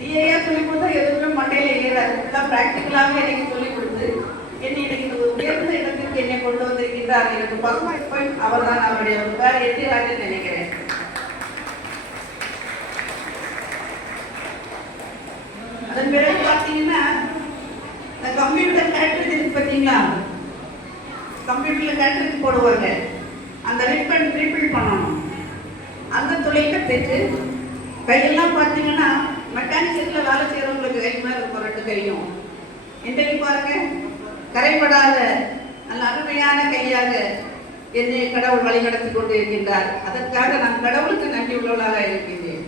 தியரியா சொல்லி கொடுத்தா எதுவுமே மண்டையில ஏறாது. ஃபுல்லா பிராக்டிக்கலாக எனக்கு சொல்லிக் கொடுத்து என்னை இன்னைக்கு இந்த உயர்ந்த இடத்திற்கு என்னை கொண்டு வந்திருக்கின்றார். எனக்கு பசுமை அவர் தான் அவருடைய வேற எதிராக நினைக்கிறேன். அதன் பிறகு பார்த்தீங்கன்னா இந்த கம்ப்யூட்டர் கேட்ரிஜ் இருக்கு பார்த்தீங்களா, கம்ப்யூட்டர்ல கேட்ரிஜ் போடுவாங்க, அந்த ரீபில் பண்ணணும். அந்த தொழிலை பெற்று கையெல்லாம் பார்த்தீங்கன்னா மெக்கானிக்கல்ல வேலை செய்யறவங்களுக்கு கை மாதிரி இருக்கும், 2 கையும். இன்றைக்கு பாருங்க கரைப்படாத நல்ல அருமையான கையாக என்னை கடவுள் வழிநடத்தி கொண்டு இருக்கின்றார். அதற்காக நான் கடவுளுக்கு நன்றி உள்ளவளாக இருக்கின்றேன்.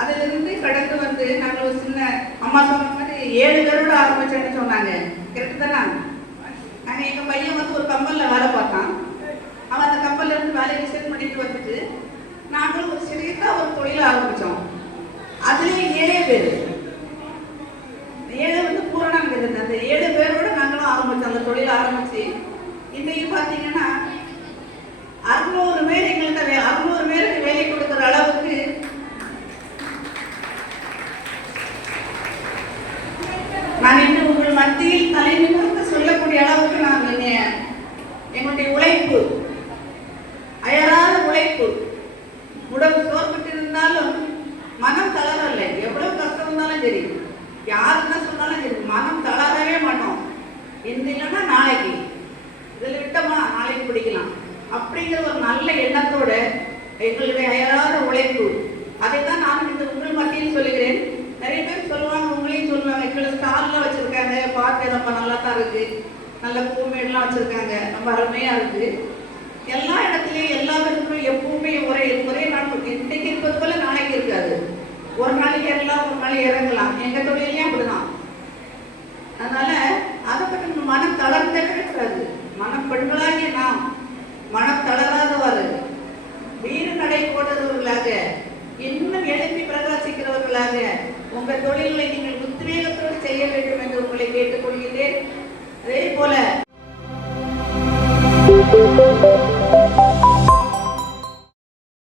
அதிலிருந்து கடந்து வந்து நாங்கள் ஒரு சின்ன அம்மா சொன்ன மாதிரி 7 பேரோட ஆரம்பிச்சேன்னு சொன்னாங்க. கரெக்டு தானே? நாங்கள் எங்கள் பையன் வந்து ஒரு கம்பெனியில் வேலை பார்த்தான். அவன் அந்த கம்பெனில இருந்து வேலையை ரிசைன் பண்ணிட்டு வந்துட்டு நாங்களும் ஒரு சிறிய ஒரு தொழிலை ஆரம்பித்தோம். அதுலேயே 7 பேர், 7 வந்து பூரணம் இருந்தது. அந்த 7 பேரோட நாங்களும் ஆரம்பித்தோம். அந்த தொழிலை ஆரம்பித்து இன்றைக்கு பார்த்தீங்கன்னா 600 பேர் எங்கள்கிட்ட 600 பேருக்கு வேலை கொடுக்குற அளவுக்கு நான் இன்று உங்கள் மத்தியில் தலை நிமிர்ந்து சொல்லக்கூடிய அளவுக்கு நான் எங்களுடைய உழைப்பு, அயராத உழைப்பு, உடம்பு சோர்பட்டு இருந்தாலும் மனம் தளரவில்லை. எவ்வளவு கஷ்டம் இருந்தாலும் சரி, யார் என்ன சொன்னாலும் சரி, மனம் தளரவே மாட்டோம். இந்த இல்லைன்னா நாளைக்கு இதில் விட்டோமா நாளைக்கு பிடிக்கலாம் அப்படிங்கிற ஒரு நல்ல எண்ணத்தோட எங்களுடைய அயராத உழைப்பு, அதைத்தான் நான் இந்த உங்கள் மத்தியில் சொல்லுகிறேன். நிறைய பேர் சொல்லுவாங்க, உங்களையும் சொல்லுவாங்க, எங்களை ஸ்டால்லாம் வச்சுருக்காங்க, பார்க்க ரொம்ப நல்லா தான் இருக்குது, நல்ல பூமேடெலாம் வச்சுருக்காங்க, ரொம்ப அருமையாக இருக்குது. எல்லா இடத்துலையும்